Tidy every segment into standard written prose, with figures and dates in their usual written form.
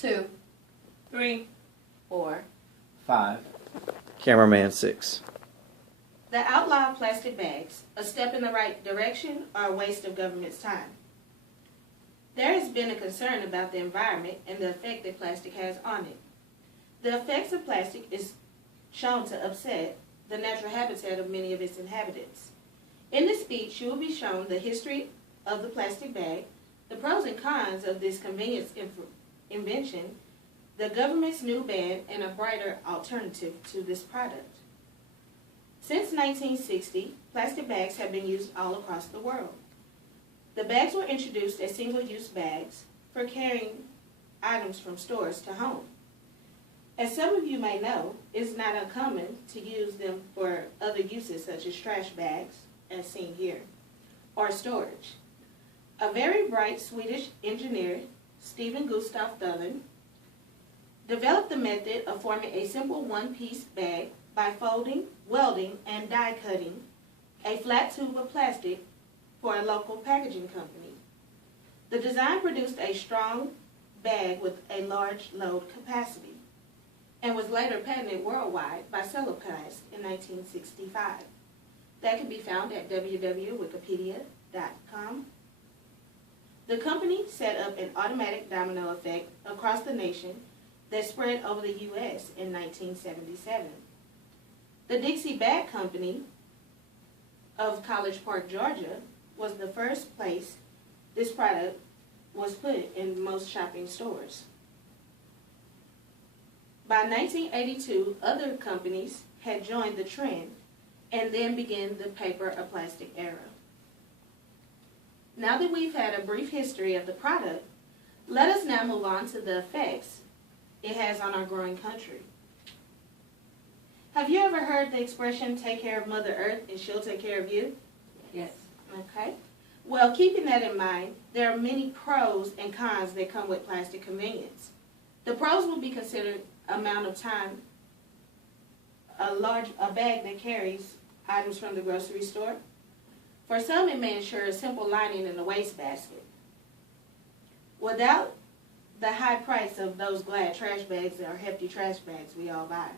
2, 3, 4. 5. Cameraman 6. The outlaw of plastic bags, a step in the right direction or a waste of government's time? There has been a concern about the environment and the effect that plastic has on it. The effects of plastic is shown to upset the natural habitat of many of its inhabitants. In this speech, you will be shown the history of the plastic bag, the pros and cons of this convenience invention, the government's new ban, and a brighter alternative to this product. Since 1960, plastic bags have been used all across the world. The bags were introduced as single-use bags for carrying items from stores to home. As some of you may know, it's not uncommon to use them for other uses such as trash bags, as seen here, or storage. A very bright Swedish engineer, Stephen Gustav Thulin, developed the method of forming a simple one-piece bag by folding, welding, and die cutting a flat tube of plastic for a local packaging company. The design produced a strong bag with a large load capacity and was later patented worldwide by Celoplast in 1965. That can be found at www.wikipedia.com. The company set up an automatic domino effect across the nation that spread over the U.S. in 1977. The Dixie Bag Company of College Park, Georgia, was the first place this product was put in most shopping stores. By 1982, other companies had joined the trend, and then began the paper or plastic era. Now that we've had a brief history of the product, let us now move on to the effects it has on our growing country. Have you ever heard the expression, take care of Mother Earth and she'll take care of you? Yes. Okay. Well, keeping that in mind, there are many pros and cons that come with plastic convenience. The pros will be considered amount of time, a bag that carries items from the grocery store. For some, it may ensure a simple lining in the wastebasket. Without the high price of those Glad trash bags or hefty trash bags we all buy.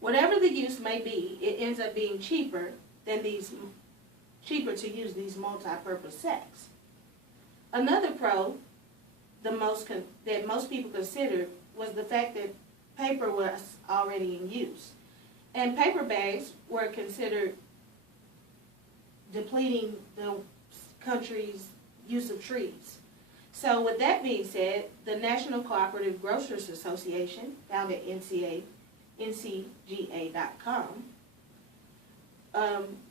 Whatever the use may be, it ends up being cheaper to use these multi-purpose sacks. Another pro that most people considered was the fact that paper was already in use. And paper bags were considered depleting the country's use of trees. So with that being said, the National Cooperative Grocers Association, found at ncga.com,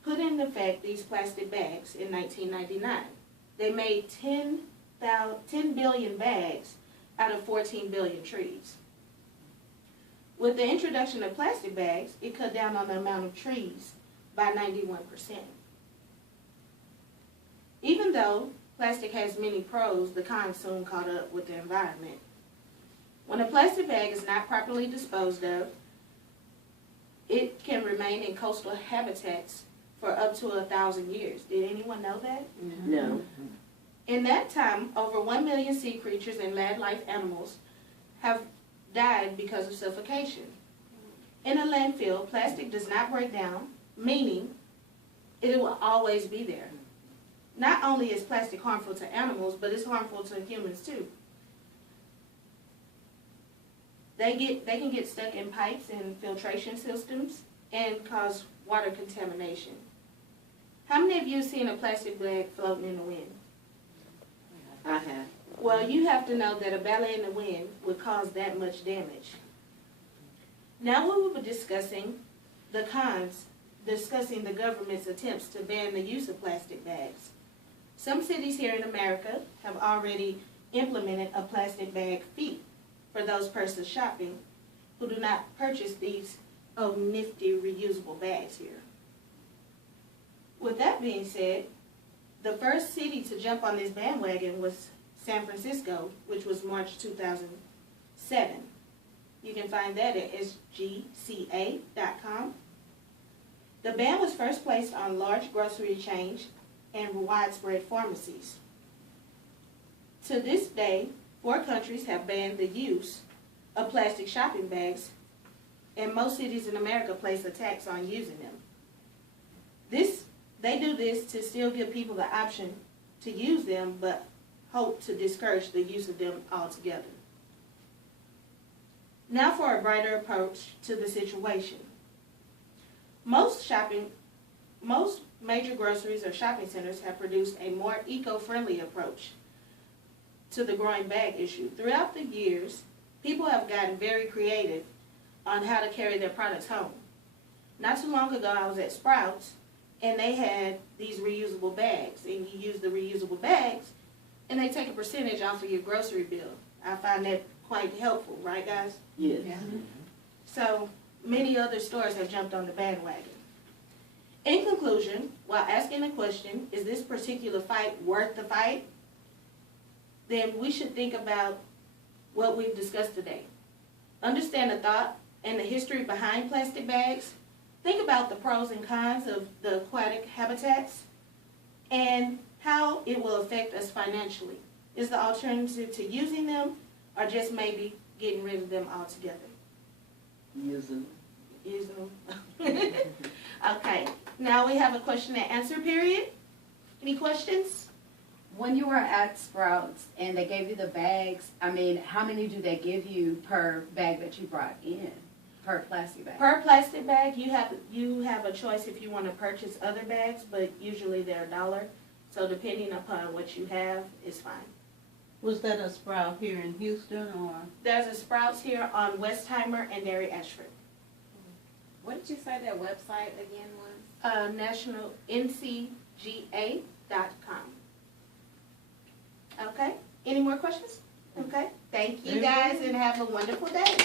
put in effect these plastic bags in 1999. They made 10 billion bags out of 14 billion trees. With the introduction of plastic bags, it cut down on the amount of trees by 91%. Even though plastic has many pros, the cons soon caught up with the environment. When a plastic bag is not properly disposed of, it can remain in coastal habitats for up to 1,000 years. Did anyone know that? No. In that time, over 1 million sea creatures and land-life animals have died because of suffocation. In a landfill, plastic does not break down, meaning it will always be there. Not only is plastic harmful to animals, but it's harmful to humans too. They can get stuck in pipes and filtration systems and cause water contamination. How many of you have seen a plastic bag floating in the wind? I have. Well, you have to know that a ballet in the wind would cause that much damage. Now we will be discussing the cons, discussing the government's attempts to ban the use of plastic bags. Some cities here in America have already implemented a plastic bag fee for those persons shopping who do not purchase these nifty reusable bags here. With that being said, the first city to jump on this bandwagon was San Francisco, which was March 2007. You can find that at sgca.com. The ban was first placed on large grocery chains and widespread pharmacies. To this day, 4 countries have banned the use of plastic shopping bags, and most cities in America place a tax on using them. They do this to still give people the option to use them, but hope to discourage the use of them altogether. Now for a brighter approach to the situation. Most major groceries or shopping centers have produced a more eco-friendly approach to the growing bag issue. Throughout the years, people have gotten very creative on how to carry their products home. Not too long ago, I was at Sprouts, and they had these reusable bags, and you use the reusable bags, and they take a percentage off of your grocery bill. I find that quite helpful, right, guys? Yes. Yeah. So many other stores have jumped on the bandwagon. In conclusion, while asking the question, is this particular fight worth the fight? Then we should think about what we've discussed today. Understand the thought and the history behind plastic bags. Think about the pros and cons of the aquatic habitats and how it will affect us financially. Is the alternative to using them or just maybe getting rid of them altogether? Using. Use them. Okay, now we have a question and answer period. Any questions? When you were at Sprouts and they gave you the bags, I mean, how many do they give you per bag that you brought in? Per plastic bag? Per plastic bag, you have a choice if you want to purchase other bags, but usually they're $1. So depending upon what you have, it's fine. Was that a Sprout here in Houston or? There's a Sprouts here on Westheimer and Derry Ashford. What did you say their website again was? NationalNCGA.com. Okay, any more questions? Okay, thank you guys and have a wonderful day.